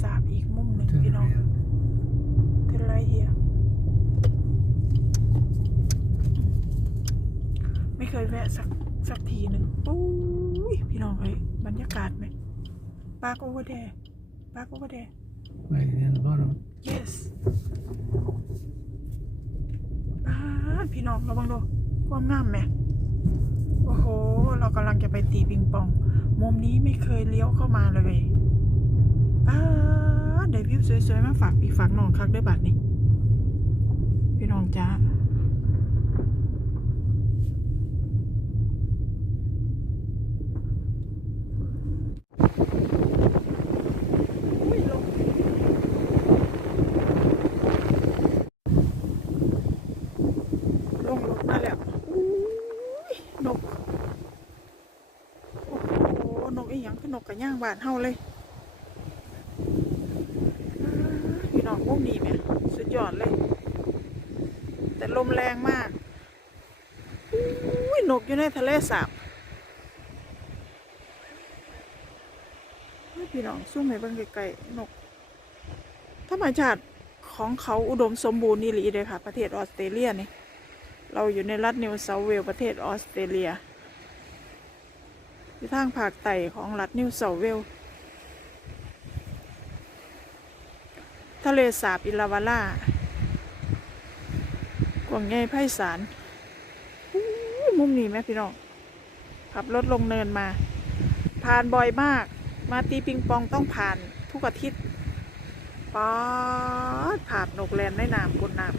สาบอีกมุมหนึ่งพี่น้องเทเลเฮียไม่เคยแวะสักสักทีหนึ่งอุ้ยพี่น้องเอ้ยบรรยากาศไหมปาร์คโอเวอร์แดปาร์คโอเวอร์แด Right in the bottom. yes ปาดพี่น้องระวังดูความงามไหมโอ้โห เรากำลังจะไปตีปิงปอง มุมนี้ไม่เคยเลี้ยวเข้ามาเลย ป้าได้วิวสวยๆมาฝากพี่ฝากน้องคักด้วยบัดนี้พี่น้องจ้าอยลงลงรถมาแล้วอุ้ยนกอ้โหนกอีหยังคือนกกะย่างบ้านเฮาเลยอ้าพี่น้องพวกนี้แหมสุดยอดเลย แต่ลมแรงมากอุ้ยนกอยู่ในทะเลสาบพี่น้องสู้ให้เบิ่งไกลๆนกธรรมชาติของเขาอุดมสมบูรณ์นี่หลีเลยค่ะ ประเทศออสเตรเลียนี่ เราอยู่ในรัฐนิวเซาเวลส์ประเทศออสเตรเลียอยู่ทางภาคใต้ของรัฐนิวเซาเวลส์ทะเลสาบอิลาวาล่ากวางใหญ่ไพศาลอู้ยมุมนี้ไหมพี่น้องขับรถลงเนินมา ผ่านบ่อยมาก มาตีปิงปองต้องผ่านทุกอาทิตย์ป๊าดผ่านนกแลนในน้ำบนน้ำ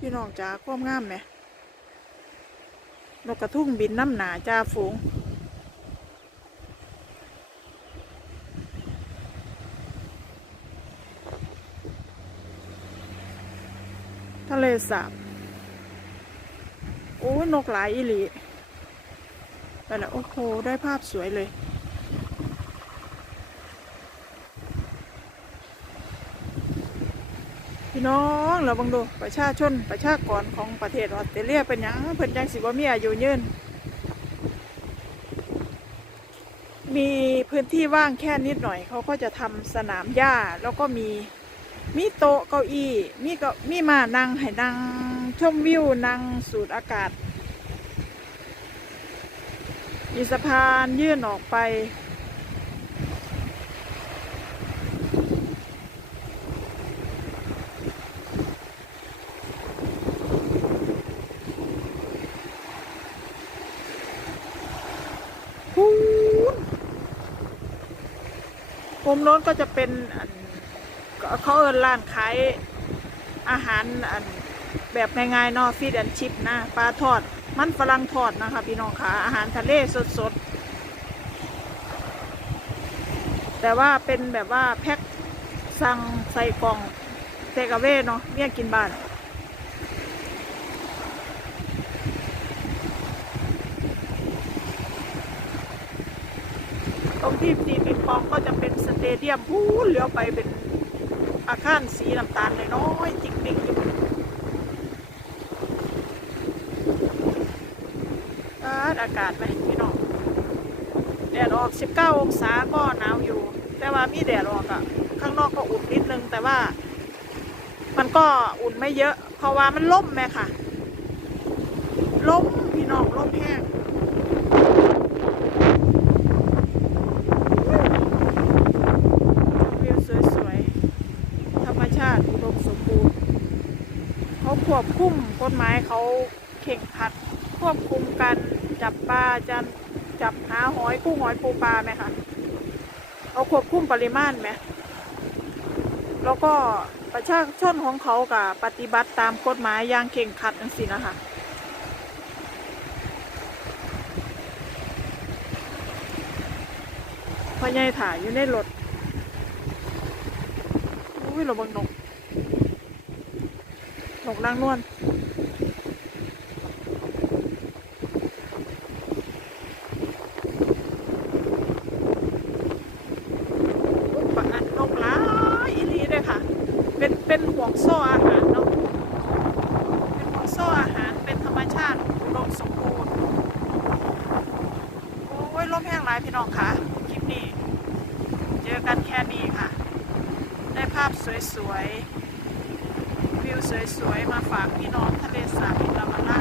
พี่น้องจ้าความงามไหมนกกระทุ่งบินน้ำหนาจ้าฝูง ทะเลสาบ โอ้ยนกหลายอีหลีไปแล้วโอ้โห ได้ภาพสวยเลยพี่น้องเราบังดูประชาชนประชากรของประเทศออสเตรเลียเป็นยังเพิ่นยังสิว่ามีอายุยืน มีพื้นที่ว่างแค่นิดหน่อย เขาก็จะทำสนามหญ้าแล้วก็มี มีโต๊ะเก้าอี้มีก็มีมานั่งให้นั่งชมวิวนั่งสูดอากาศ มีสะพานยื่นออกไปพูนมุมโน้นก็จะเป็นอัน เขาเอินร้านขายอาหารอันแบบง่ายๆเนาะฟีดแอนชิปนะปลาทอด มันฝรั่งทอดนะคะ พี่น้องค่ะอาหารทะเลสดๆ แต่ว่าเป็นแบบว่าแพ็คสั่งใส่กล่องเทกเว่เนาะเมี่ยกินบ้านตรงที่ตีปิงปองก็จะเป็นสเตเดียมพูนเลี้ยวไปเป็น อาคารสีน้ำตาลน้อยๆจิกปิงอยู่อาอากาศไหมพี่น้องแดดออก 19 องศาก็หนาวอยู่ แต่ว่ามีแดดออกอะข้างนอกก็อุ่นนิดนึง แต่ว่า มันก็อุ่นไม่เยอะ เพราะว่ามันล่มแม่ค่ะล่มพี่น้องล่มแห้ง วิวสวยๆ ธรรมชาติอุดมสมบูรณ์ เขา ควบคุมกฎหมายเขาเข่งขัด ควบคุมการจับปลาจันจับหาหอยกุ้งหอยปูปลาไหมคะเขาควบคุมปริมาณไหมแล้วก็ประชาชนของเขากับปฏิบัติตามกฎหมายอย่างเข่งขัดนั่นสินะคะพ่อใหญ่ถ่ายอยู่ในรถอุ้ยเราบังนก กนางนวลปะอันนกหลายอีลีเลยค่ะ เป็นเป็นห่วงโซ่อาหารเนาะเป็นห่วงโซ่อาหารเป็นธรรมชาติอุดมสมบูรณ์โอ้ยลมแห้งหลายพี่น้องค่ะ คลิปนี้ เจอกันแค่นี้ค่ะ ได้ภาพสวยๆ วิวสวยๆ มาฝากพี่น้องทะเลสาบอินดามาราเลยนะคะ